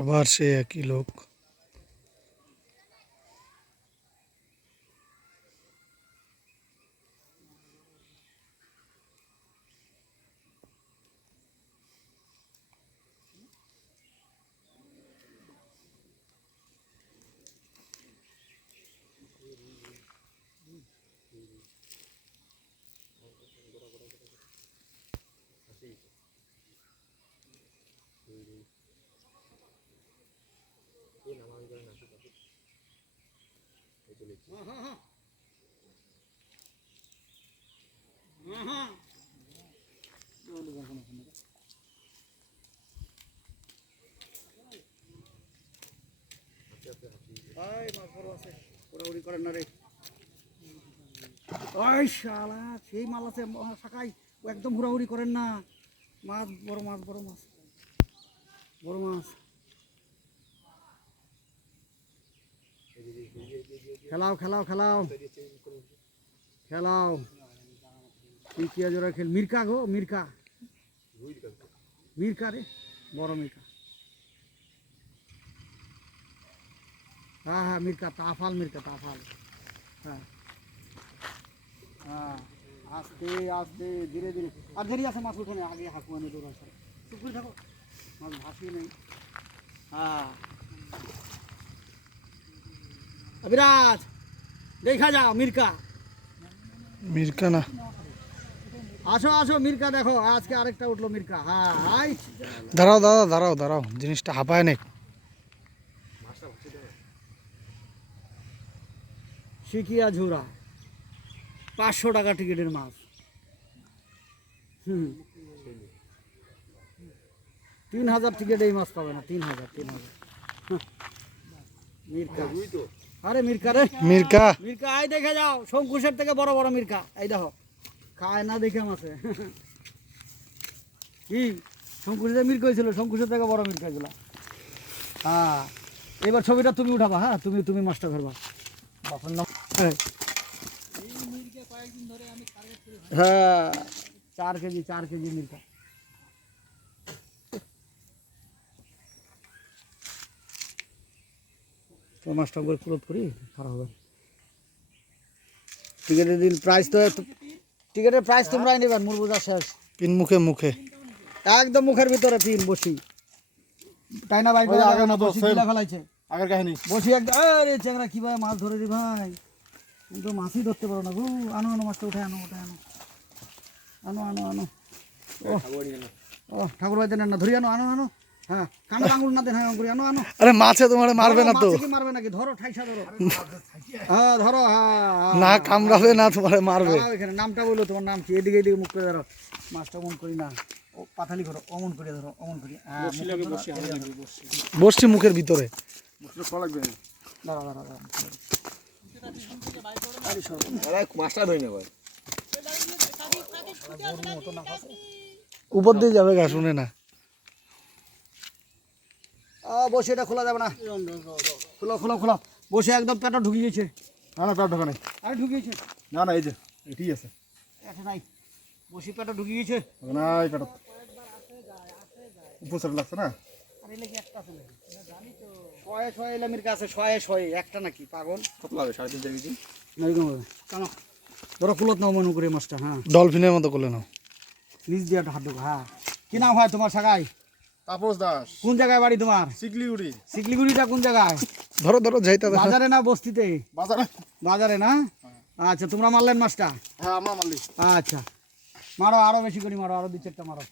আবার সে একই লোক। সেই মাল আছে শাখায় একদম হুড়াহুড়ি করেন না। মাছ বড় মাছ বড় মাছ বড় মাছ। খেলাও খেলাও খেলাও খেলাও। পিকিয়া জোড়া খেল মির্কা গো মির্কা মির্কা রে বড় মির্কা। হ্যাঁ হ্যাঁ মির্কা তাফাল মির্কা তাফাল। হ্যাঁ হ্যাঁ আস্তে আস্তে ধীরে ধীরে। আর ধীরে আছে মাছ উঠে আগে হাঁকুয়ানি দৌড়া করে চুপ করে থাকো মাছ ভাসিয়ে নেই। হ্যাঁ বিরাজ দেখা যাও মির্কা। মির্কা না, আসো আসো মির্কা দেখো আজকে আরেকটা উঠলো মির্কা। হ্যাঁ হাই দাঁড়াও দাদা, দাঁড়াও দাঁড়াও, জিনিসটা হাঁপায় নেই। শিকিয়া ঝুরা 500 টাকা টিকিটের মাছ। 3000 টিকিট এই মাছ পাবে না। 3000 মির্কা। আরে মির্কা রে মির্কা মির্কা আই দেখে যাও শঙ্কুশের থেকে বড় বড় মির্কা। এই দেখো খায় না দেখে মাছে কি শঙ্কুশের মির্কা হয়েছিল, শঙ্কুশের থেকে বড় মির্কা এগুলা। হ্যাঁ এবার ছবিটা তুমি উঠাবা। হ্যাঁ তুমি তুমি মাছটা ধরবা। হ্যাঁ 4 কেজি মির্কা। তো মাছটা করে পুরো করি খারাপ হবে। টিকিটের দিন প্রাইস তো টিকিটের প্রাইস তোমরাই নেবেন। মুর বোঝা শেষ। পিন মুখে মুখে একদম মুখের ভিতরে পিন বসি তাই না ভাই? বসি গিলা ফেলাইছে আগের কাহিনী। বসি একদম আরে চ্যাংরা কিভাবে মাছ ধরে রে ভাই, কিন্তু মাছই ধরতে পারো না গো। আনো আনো মাছটা উঠে আনো উঠে আনো আনো আনো আনো। ও ঠাকুর ভাই দেন না ধরি আনো আনো আনো। হ্যাঁ কানে আঙুল না দেন। হ্যাঁ আঙুল আনো আনো। আরে মাছে তোমারে মারবে না তো? কি মারবে নাকি? ধরো ঠাইসা ধরো। হ্যাঁ ধরো। হ্যাঁ না কামড়াবে না, তোমারে মারবে। এখানে নামটা বললো, তোমার নাম কি? এদিকে এদিকে মুখ করে ধরো। মাছটা অমন করি না, ও পাথালি করো। অমন করে ধরো অমন করি। বসছি মুখের ভিতরে। দাঁড়া দাঁড়া দাঁড়া মাছটা ধরে নেব। উপর দিয়ে যাবে গা, শুনে না। বসে এটা খোলা যাবে না। খোলো খোলো খোলো। বসে একদম পেটা ঢুকে গেছে। না না পেট ঢোকা নাই। আরে ঢুকিয়েছে না না এই যে এটাই আছে। এটা নাই বসি পেটা ঢুকে গেছে। না এই পেট উপর লাগছে না। আরে লেগে একটা আছে জানি তো। শয়ে শয়ে এলামির কাছে শয়ে শয়ে একটা নাকি পাগল। কত লাগে? 3.5 কেজি। না এরকম হবে কেন? ধরো কুলত নাও মনে করে মাছটা। হ্যাঁ ডলফিনের মতো করলে নাও। নিজ দিয়ে একটা হাত ঢোকা। হ্যাঁ কি নাম হয় তোমার শাখায়? তাপস দাস। কোন জায়গায় বাড়ি তোমার? শিগলিগুড়ি। শিকলিগুড়িটা কোন জায়গায়? ধরো ধরো যাইতে দেখো। বাজারে না বস্তিতে? বাজারে। বাজারে না? আচ্ছা তোমরা মারলেন মাছটা? হ্যাঁ আমরা মারলি। আচ্ছা মারো আরো বেশি করে মারো, আরো 2-4টা মারো।